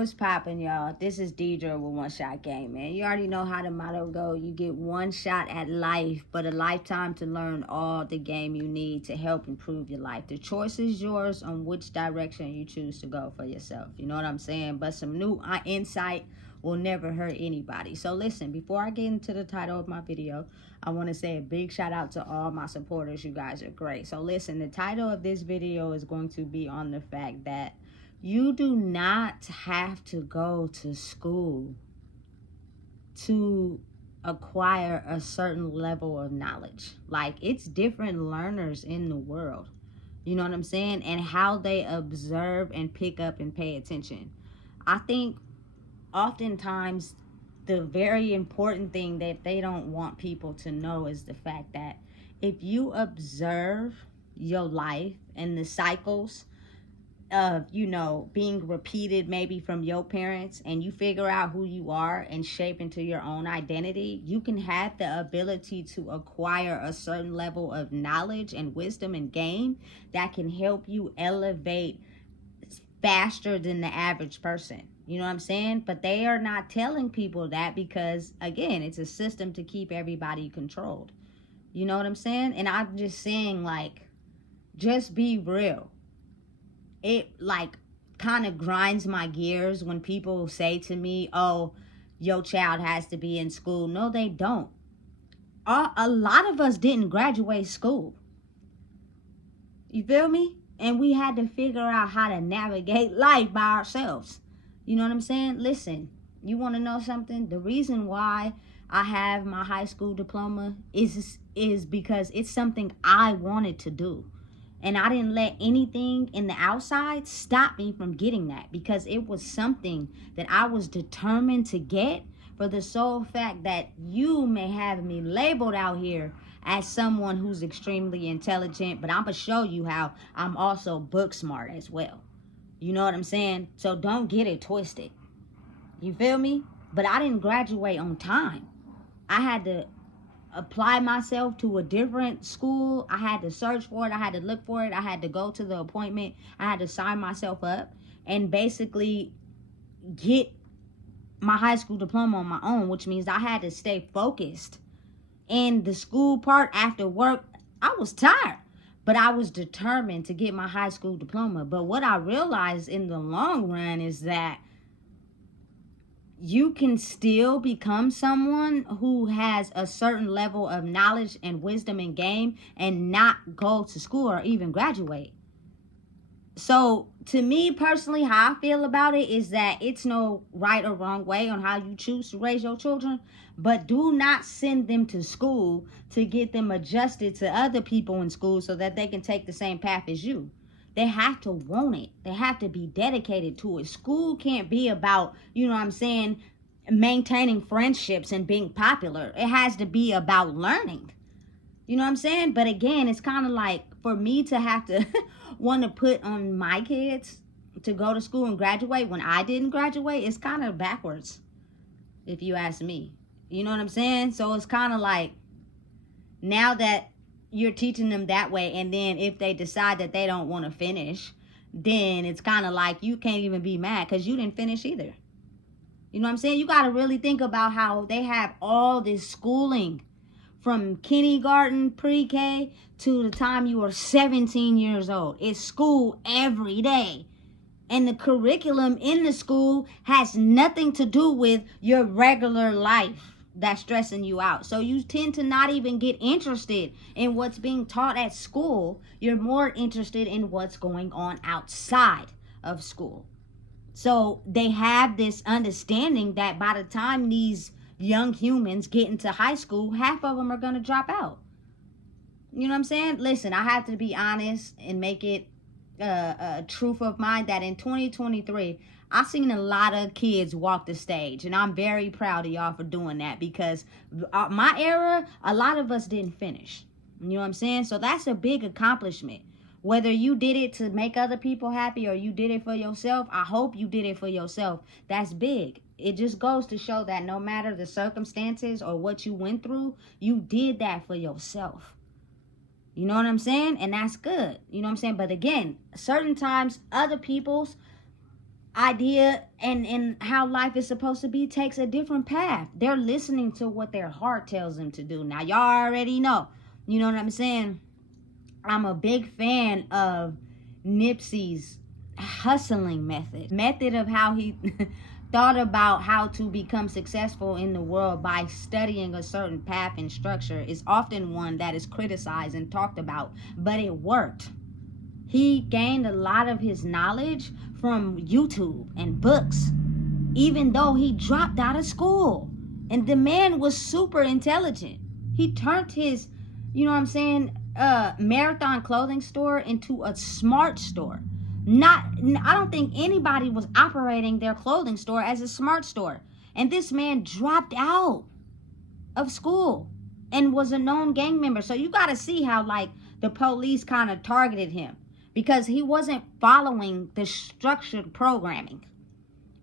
What's poppin', y'all? This is Deidre with One Shot Game, man. You already know how the motto go. You get one shot at life, but a lifetime to learn all the game you need to help improve your life. The choice is yours on which direction you choose to go for yourself. You know what I'm saying? But some new insight will never hurt anybody. So listen, before I get into the title of my video, I want to say a big shout out to all my supporters. You guys are great. So listen, the title of this video is going to be on the fact that you do not have to go to school to acquire a certain level of knowledge. Like, it's different learners in the world. You know what I'm saying? And how they observe and pick up and pay attention. I think oftentimes the very important thing that they don't want people to know is the fact that if you observe your life and the cycles of, you know, being repeated maybe from your parents, and you figure out who you are and shape into your own identity, you can have the ability to acquire a certain level of knowledge and wisdom and game that can help you elevate faster than the average person. You know what I'm saying? But they are not telling people that because, again, it's a system to keep everybody controlled. You know what I'm saying? And I'm just saying, like, just be real. It like kind of grinds my gears when people say to me, oh, your child has to be in school. No, they don't. A lot of us didn't graduate school. You feel me? And we had to figure out how to navigate life by ourselves. You know what I'm saying? Listen, you want to know something? The reason why I have my high school diploma is because it's something I wanted to do. And I didn't let anything in the outside stop me from getting that, because it was something that I was determined to get, for the sole fact that you may have me labeled out here as someone who's extremely intelligent, but I'm going to show you how I'm also book smart as well. You know what I'm saying? So don't get it twisted. You feel me? But I didn't graduate on time. I had to apply myself to a different school. I had to search for it. I had to look for it. I had to go to the appointment. I had to sign myself up and basically get my high school diploma on my own, which means I had to stay focused. And the school part after work, I was tired, but I was determined to get my high school diploma. But what I realized in the long run is that you can still become someone who has a certain level of knowledge and wisdom and game and not go to school or even graduate. So to me personally, how I feel about it is that it's no right or wrong way on how you choose to raise your children, but do not send them to school to get them adjusted to other people in school so that they can take the same path as you. They have to want it. They have to be dedicated to it. School can't be about, you know what I'm saying, maintaining friendships and being popular. It has to be about learning. You know what I'm saying? But again, it's kind of like, for me to have to want to put on my kids to go to school and graduate when I didn't graduate, it's kind of backwards, if you ask me. You know what I'm saying? So it's kind of like, now that you're teaching them that way, and then if they decide that they don't want to finish, then it's kind of like you can't even be mad because you didn't finish either. You know what I'm saying? You got to really think about how they have all this schooling from kindergarten, pre-K, to the time you are 17 years old. It's school every day. And the curriculum in the school has nothing to do with your regular life that's stressing you out. So you tend to not even get interested in what's being taught at school. You're more interested in what's going on outside of school. So they have this understanding that by the time these young humans get into high school, half of them are going to drop out. You know what I'm saying? Listen, I have to be honest and make it a truth of mine that in 2023, I've seen a lot of kids walk the stage, and I'm very proud of y'all for doing that, because my era, a lot of us didn't finish. You know what I'm saying? So that's a big accomplishment. Whether you did it to make other people happy or you did it for yourself, I hope you did it for yourself. That's big. It just goes to show that no matter the circumstances or what you went through, you did that for yourself. You know what I'm saying? And that's good. You know what I'm saying? But again, certain times, other people's idea and how life is supposed to be takes a different path. They're listening to what their heart tells them to do. Now, y'all already know. You know what I'm saying? I'm a big fan of Nipsey's hustling method of how he thought about how to become successful in the world by studying a certain path and structure is often one that is criticized and talked about, but it worked. He gained a lot of his knowledge from YouTube and books, even though he dropped out of school. And the man was super intelligent. He turned his, you know what I'm saying, marathon clothing store into a smart store. Not, I don't think anybody was operating their clothing store as a smart store. And this man dropped out of school and was a known gang member. So you got to see how like the police kind of targeted him because he wasn't following the structured programming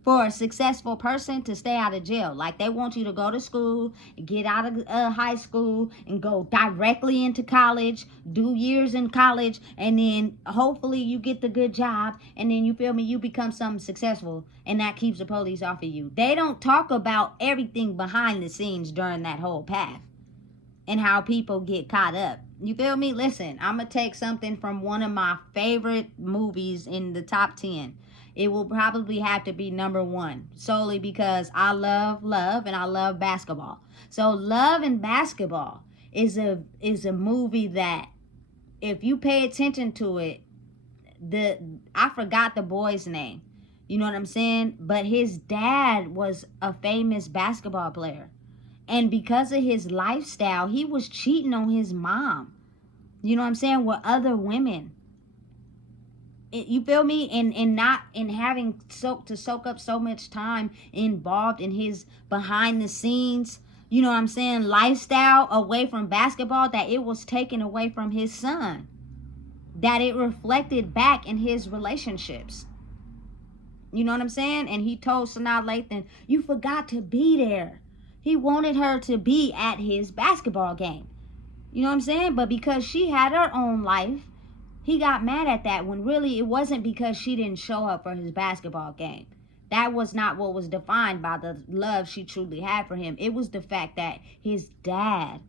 for a successful person to stay out of jail. Like they want you to go to school, get out of high school and go directly into college, do years in college, and then hopefully you get the good job, and then you feel me, you become something successful, and that keeps the police off of you. They don't talk about everything behind the scenes during that whole path and how people get caught up. You feel me? Listen, I'm going to take something from one of my favorite movies in the top 10. It will probably have to be number 1, solely because I love and I love basketball. So Love and Basketball is a movie that if you pay attention to it, I forgot the boy's name. You know what I'm saying? But his dad was a famous basketball player. And because of his lifestyle, he was cheating on his mom. You know what I'm saying? With other women. You feel me? And not in having to soak up so much time involved in his behind the scenes, you know what I'm saying, lifestyle away from basketball, that it was taken away from his son. That it reflected back in his relationships. You know what I'm saying? And he told Sanaa Lathan, you forgot to be there. He wanted her to be at his basketball game. You know what I'm saying? But because she had her own life, he got mad at that when really it wasn't because she didn't show up for his basketball game. That was not what was defined by the love she truly had for him. It was the fact that his dad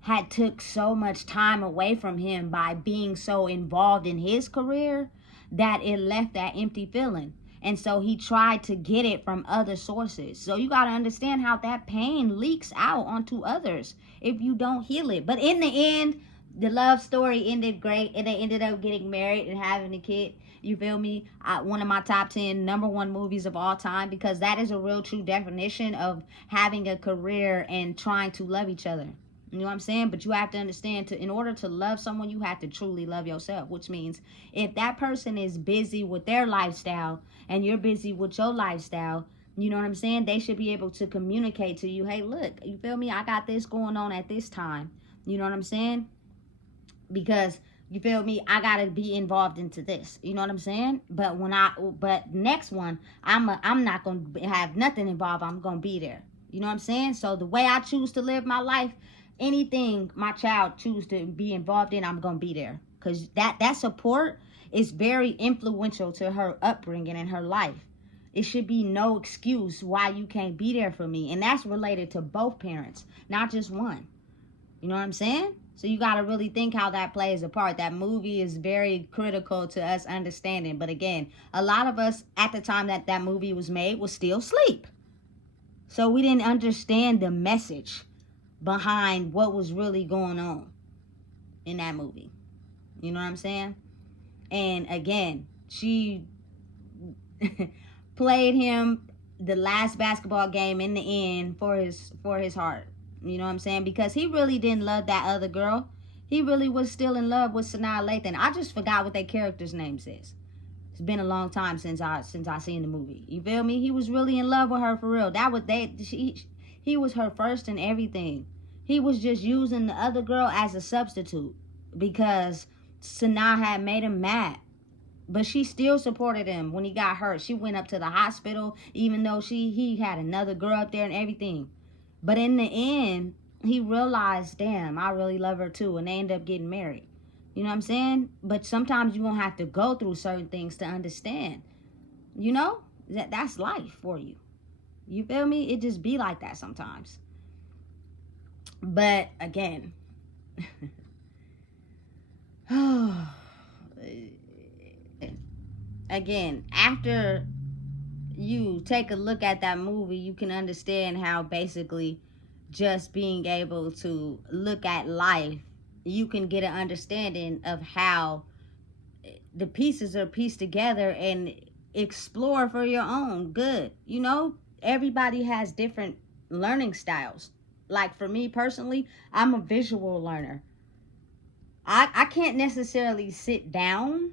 had took so much time away from him by being so involved in his career that it left that empty feeling. And so he tried to get it from other sources. So you got to understand how that pain leaks out onto others if you don't heal it. But in the end, the love story ended great, and they ended up getting married and having a kid. You feel me? One of my top 10 number 1 movies of all time, because that is a real true definition of having a career and trying to love each other. You know what I'm saying? But you have to understand, in order to love someone, you have to truly love yourself, which means if that person is busy with their lifestyle and you're busy with your lifestyle, you know what I'm saying? They should be able to communicate to you, hey, look, you feel me? I got this going on at this time. You know what I'm saying? Because you feel me, I gotta be involved into this. You know what I'm saying? But next one, I'm not gonna have nothing involved. I'm gonna be there. You know what I'm saying? So the way I choose to live my life, anything my child choose to be involved in, I'm gonna be there. Because that support is very influential to her upbringing and her life. It should be no excuse why you can't be there for me. And that's related to both parents, not just one. You know what I'm saying? So you got to really think how that plays a part. That movie is very critical to us understanding. But again, a lot of us at the time that movie was made was still asleep. So we didn't understand the message behind what was really going on in that movie. You know what I'm saying? And again, she played him the last basketball game in the end for his heart. You know what I'm saying? Because he really didn't love that other girl. He really was still in love with Sanaa Lathan. I just forgot what their character's name is. It's been a long time since I seen the movie. You feel me? He was really in love with her for real. He was her first and everything. He was just using the other girl as a substitute because Sanaa had made him mad. But she still supported him when he got hurt. She went up to the hospital even though he had another girl up there and everything. But in the end, he realized, damn, I really love her too. And they end up getting married. You know what I'm saying? But sometimes you're going to have to go through certain things to understand. You know, that's life for you. You feel me? It just be like that sometimes. But again, again, after you take a look at that movie, you can understand how basically just being able to look at life, you can get an understanding of how the pieces are pieced together and explore for your own good. You know, everybody has different learning styles. Like for me personally, I'm a visual learner. I can't necessarily sit down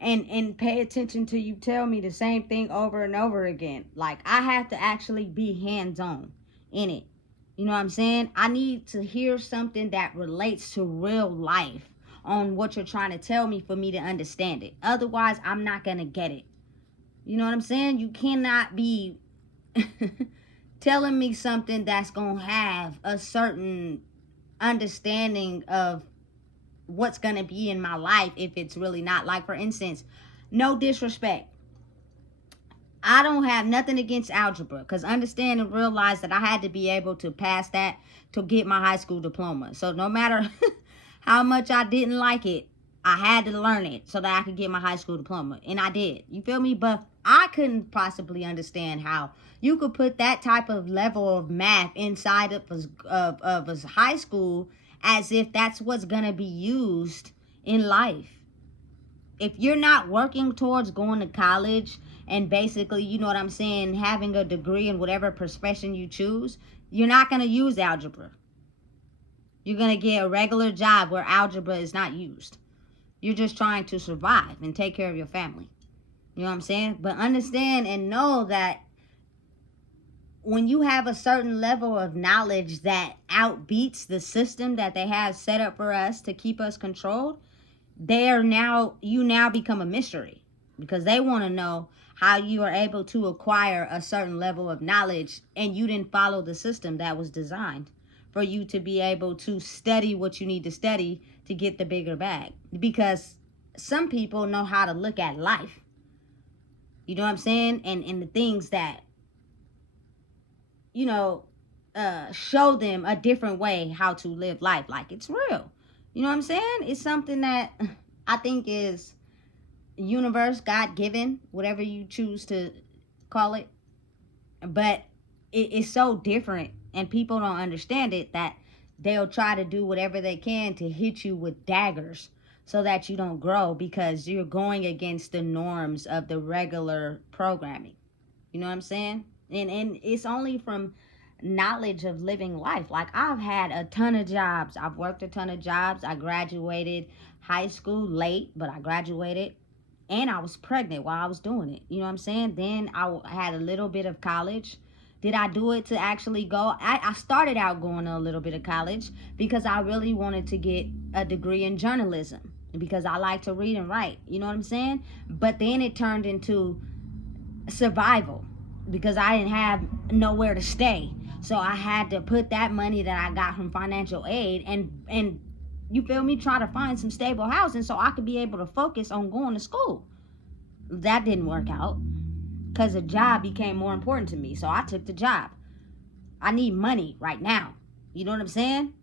and pay attention to you tell me the same thing over and over again. Like I have to actually be hands on in it. You know what I'm saying? I need to hear something that relates to real life on what you're trying to tell me for me to understand it. Otherwise, I'm not going to get it. You know what I'm saying? You cannot be telling me something that's going to have a certain understanding of what's going to be in my life if it's really not. Like, for instance, no disrespect, I don't have nothing against algebra, because understand and realize that I had to be able to pass that to get my high school diploma. So no matter how much I didn't like it, I had to learn it so that I could get my high school diploma. And I did. You feel me? But I couldn't possibly understand how you could put that type of level of math inside of a high school as if that's what's going to be used in life. If you're not working towards going to college and basically, you know what I'm saying, having a degree in whatever profession you choose, you're not going to use algebra. You're going to get a regular job where algebra is not used. You're just trying to survive and take care of your family. You know what I'm saying? But understand and know that when you have a certain level of knowledge that outbeats the system that they have set up for us to keep us controlled, you now become a mystery, because they want to know how you are able to acquire a certain level of knowledge and you didn't follow the system that was designed for you to be able to study what you need to study to get the bigger bag. Because some people know how to look at life, you know what I'm saying, and the things that, you know, show them a different way how to live life. Like, it's real. You know what I'm saying? It's something that I think is universe, God given, whatever you choose to call it. But it's so different, and people don't understand it, that they'll try to do whatever they can to hit you with daggers so that you don't grow, because you're going against the norms of the regular programming. You know what I'm saying? And it's only from knowledge of living life. Like, I've had a ton of jobs. I've worked a ton of jobs. I graduated high school late, but I graduated. And I was pregnant while I was doing it. You know what I'm saying? Then I had a little bit of college. Did I do it to actually go? I started out going to a little bit of college because I really wanted to get a degree in journalism, because I like to read and write. You know what I'm saying? But then it turned into survival, because I didn't have nowhere to stay. So I had to put that money that I got from financial aid and you feel me, try to find some stable housing so I could be able to focus on going to school. That didn't work out because a job became more important to me. So I took the job. I need money right now. You know what I'm saying?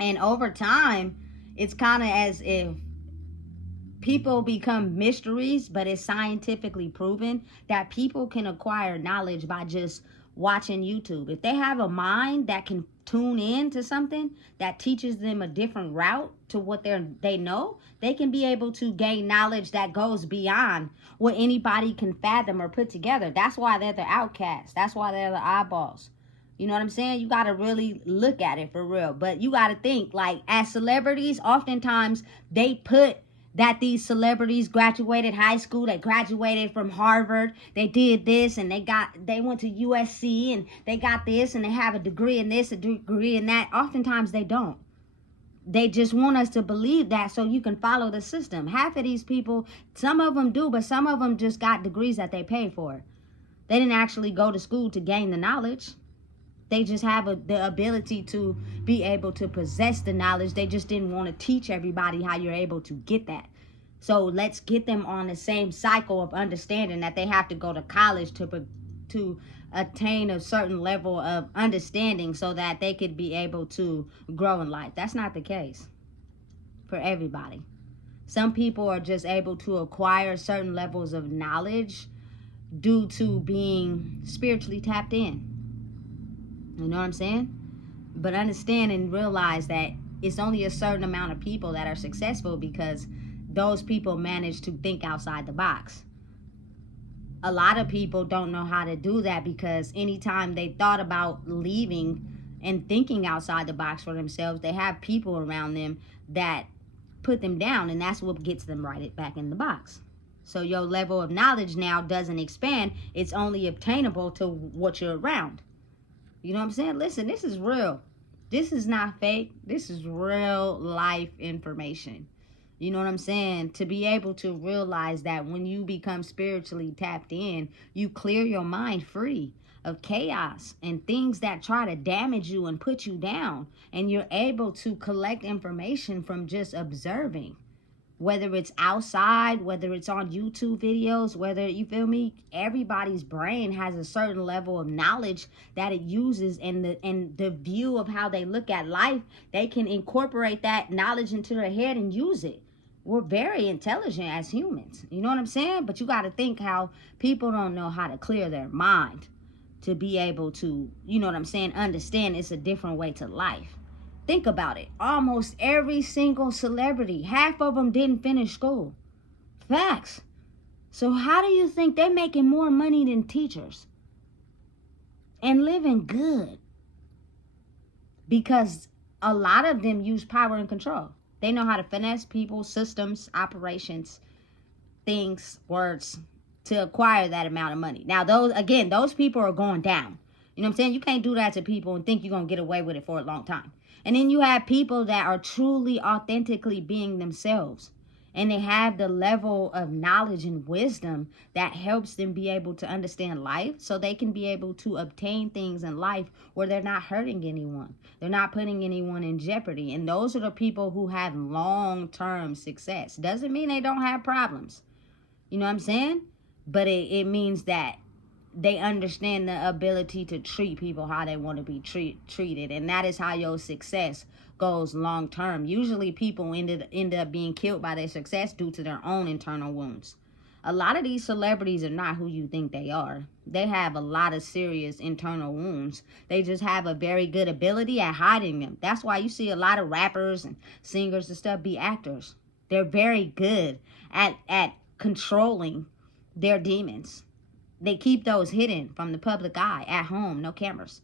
And over time, it's kind of as if people become mysteries, but it's scientifically proven that people can acquire knowledge by just watching YouTube. If they have a mind that can tune in to something that teaches them a different route to what they know, they can be able to gain knowledge that goes beyond what anybody can fathom or put together. That's why they're the outcasts. That's why they're the eyeballs. You know what I'm saying? You got to really look at it for real. But you got to think, like, as celebrities, oftentimes they put that these celebrities graduated high school, they graduated from Harvard, they did this, and they went to USC, and they got this, and they have a degree in this, a degree in that. Oftentimes they don't. They just want us to believe that so you can follow the system. Half of these people, some of them do, but some of them just got degrees that they paid for. They didn't actually go to school to gain the knowledge. They just have the ability to be able to possess the knowledge. They just didn't want to teach everybody how you're able to get that. So let's get them on the same cycle of understanding that they have to go to college to attain a certain level of understanding so that they could be able to grow in life. That's not the case for everybody. Some people are just able to acquire certain levels of knowledge due to being spiritually tapped in. You know what I'm saying? But understand and realize that it's only a certain amount of people that are successful because those people manage to think outside the box. A lot of people don't know how to do that because anytime they thought about leaving and thinking outside the box for themselves, they have people around them that put them down, and that's what gets them right back in the box. So your level of knowledge now doesn't expand. It's only obtainable to what you're around. You know what I'm saying? Listen, this is real. This is not fake. This is real life information. You know what I'm saying? To be able to realize that when you become spiritually tapped in, you clear your mind free of chaos and things that try to damage you and put you down. And you're able to collect information from just observing. Whether it's outside, whether it's on YouTube videos, whether, you feel me, everybody's brain has a certain level of knowledge that it uses, and the view of how they look at life, they can incorporate that knowledge into their head and use it. We're very intelligent as humans, you know what I'm saying? But you got to think how people don't know how to clear their mind to be able to, you know what I'm saying, understand it's a different way to life. Think about it. Almost every single celebrity, half of them didn't finish school. Facts. So how do you think they're making more money than teachers? And living good? Because a lot of them use power and control. They know how to finesse people, systems, operations, things, words, to acquire that amount of money. Now, those people are going down. You know what I'm saying? You can't do that to people and think you're going to get away with it for a long time. And then you have people that are truly, authentically being themselves. And they have the level of knowledge and wisdom that helps them be able to understand life so they can be able to obtain things in life where they're not hurting anyone. They're not putting anyone in jeopardy. And those are the people who have long-term success. Doesn't mean they don't have problems. You know what I'm saying? But it means that they understand the ability to treat people how they want to be treated. And that is how your success goes long term. Usually people end up being killed by their success due to their own internal wounds. A lot of these celebrities are not who you think they are. They have a lot of serious internal wounds. They just have a very good ability at hiding them. That's why you see a lot of rappers and singers and stuff be actors. They're very good at controlling their demons. They keep those hidden from the public eye, at home, no cameras.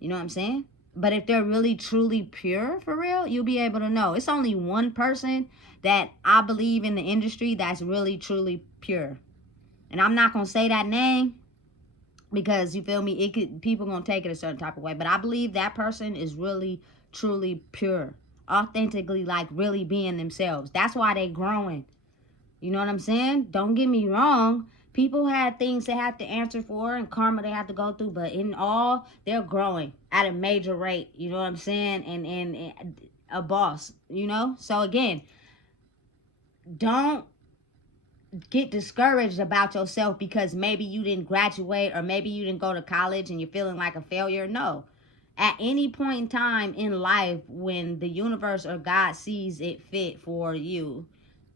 You know what I'm saying? But if they're really, truly pure, for real, you'll be able to know. It's only one person that I believe in the industry that's really, truly pure. And I'm not going to say that name because, you feel me, people going to take it a certain type of way. But I believe that person is really, truly pure. Authentically, like really being themselves. That's why they growing. You know what I'm saying? Don't get me wrong. People have things they have to answer for and karma they have to go through. But in all, they're growing at a major rate. You know what I'm saying? And a boss, you know? So again, don't get discouraged about yourself because maybe you didn't graduate or maybe you didn't go to college and you're feeling like a failure. No. At any point in time in life when the universe or God sees it fit for you,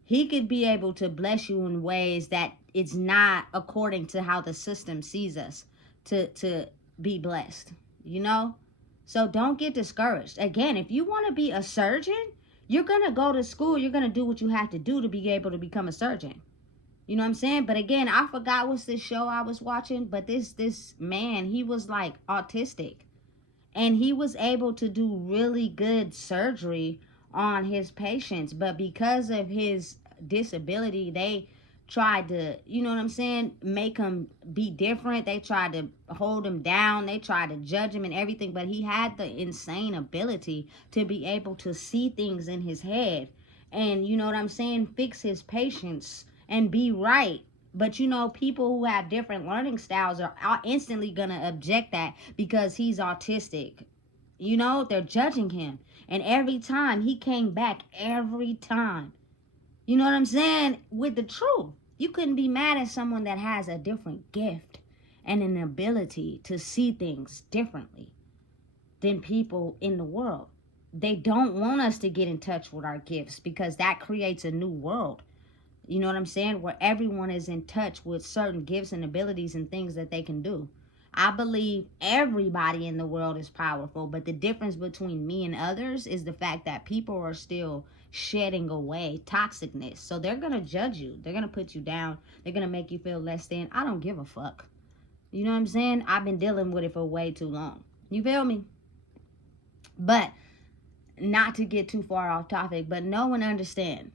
He could be able to bless you in ways that it's not according to how the system sees us to be blessed, you know? So don't get discouraged. Again, if you want to be a surgeon, you're going to go to school. You're going to do what you have to do to be able to become a surgeon. You know what I'm saying? But again, I forgot what's this show I was watching, but this man, he was like autistic. And he was able to do really good surgery on his patients. But because of his disability, they tried to, you know what I'm saying, make him be different. They tried to hold him down. They tried to judge him and everything. But he had the insane ability to be able to see things in his head. And, you know what I'm saying, fix his patients and be right. But, you know, people who have different learning styles are instantly going to object that because he's autistic. You know, they're judging him. And every time he came back, every time. You know what I'm saying? With the truth. You couldn't be mad at someone that has a different gift and an ability to see things differently than people in the world. They don't want us to get in touch with our gifts because that creates a new world. You know what I'm saying? Where everyone is in touch with certain gifts and abilities and things that they can do. I believe everybody in the world is powerful, but the difference between me and others is the fact that people are still shedding away toxicness. So they're going to judge you. They're going to put you down. They're going to make you feel less than. I don't give a fuck. You know what I'm saying? I've been dealing with it for way too long. You feel me? But not to get too far off topic, but know and understand.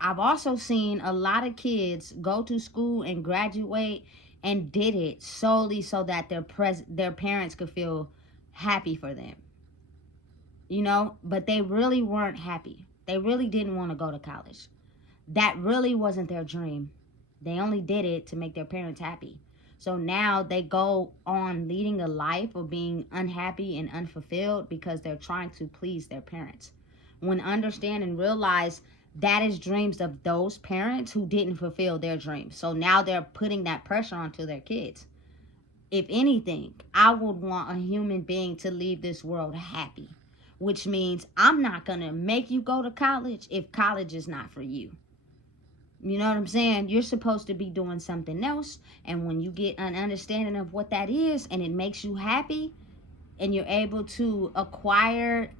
I've also seen a lot of kids go to school and graduate and did it solely so that their parents could feel happy for them. You know, but they really weren't happy. They really didn't want to go to college. That really wasn't their dream. They only did it to make their parents happy. So now they go on leading a life of being unhappy and unfulfilled because they're trying to please their parents. When understand and realize that is dreams of those parents who didn't fulfill their dreams. So now they're putting that pressure onto their kids. If anything, I would want a human being to leave this world happy, which means I'm not going to make you go to college if college is not for you. You know what I'm saying? You're supposed to be doing something else. And when you get an understanding of what that is and it makes you happy and you're able to acquire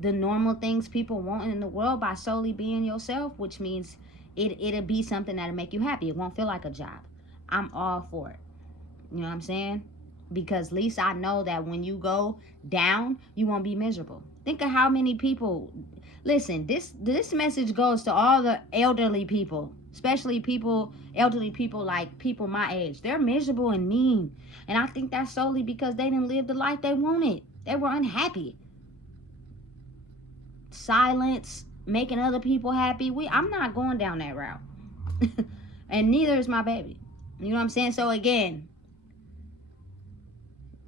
the normal things people want in the world by solely being yourself, which means it'll be something that'll make you happy. It won't feel like a job. I'm all for it. You know what I'm saying? Because at least I know that when you go down, you won't be miserable. Think of how many people. Listen, this message goes to all the elderly people, especially elderly people like people my age. They're miserable and mean. And I think that's solely because they didn't live the life they wanted. They were unhappy. Silence, making other people happy. I'm not going down that route. And neither is my baby. You know what I'm saying? So again,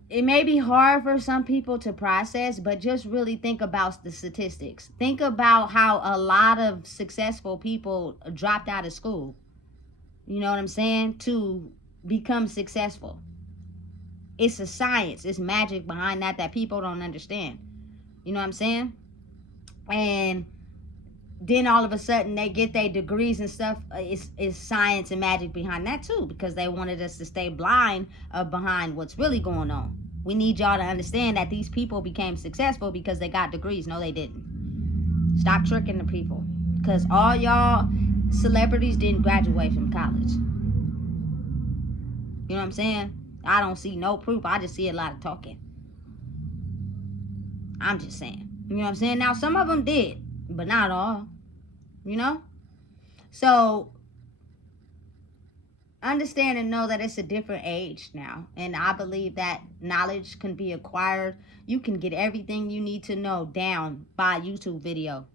it may be hard for some people to process, but just really think about the statistics. Think about how a lot of successful people dropped out of school. You know what I'm saying? To become successful. It's a science. It's magic behind that people don't understand. You know what I'm saying? And then all of a sudden they get their degrees and stuff. It's science and magic behind that too, because they wanted us to stay blind behind what's really going on. We need y'all to understand that these people became successful because they got degrees. No, they didn't. Stop tricking the people, because all y'all celebrities didn't graduate from college. You know what I'm saying? I don't see no proof. I just see a lot of talking. I'm just saying. You know what I'm saying? Now, some of them did, but not all. You know? So, understand and know that it's a different age now. And I believe that knowledge can be acquired. You can get everything you need to know down by YouTube video.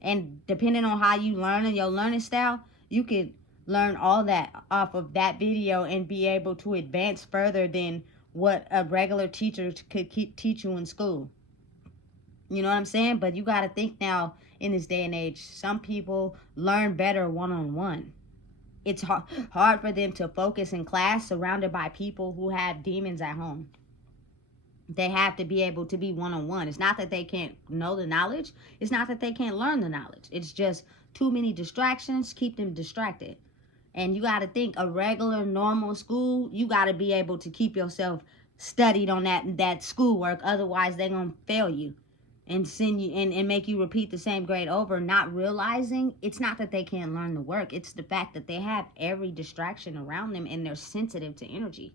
And depending on how you learn and your learning style, you could learn all that off of that video and be able to advance further than what a regular teacher could teach you in school. You know what I'm saying? But you got to think now in this day and age, some people learn better one-on-one. It's hard for them to focus in class surrounded by people who have demons at home. They have to be able to be one-on-one. It's not that they can't know the knowledge. It's not that they can't learn the knowledge. It's just too many distractions keep them distracted. And you got to think a regular, normal school, you got to be able to keep yourself studied on that schoolwork. Otherwise, they're going to fail you and send you and make you repeat the same grade over, not realizing it's not that they can't learn the work. It's the fact that they have every distraction around them and they're sensitive to energy.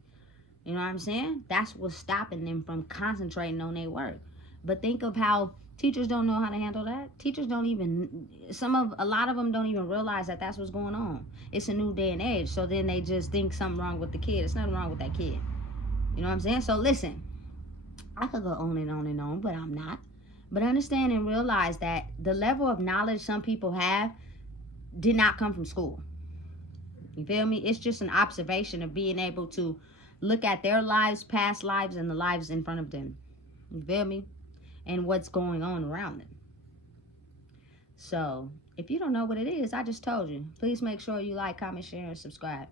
You know what I'm saying? That's what's stopping them from concentrating on their work. But think of how teachers don't know how to handle that. Teachers don't even, a lot of them don't even realize that that's what's going on. It's a new day and age. So then they just think something wrong with the kid. It's nothing wrong with that kid. You know what I'm saying? So listen, I could go on and on and on, but I'm not. But understand and realize that the level of knowledge some people have did not come from school. You feel me? It's just an observation of being able to look at their lives, past lives, and the lives in front of them. You feel me? And what's going on around them. So If you don't know what it is, I just told you. Please make sure you like, comment, share, and subscribe.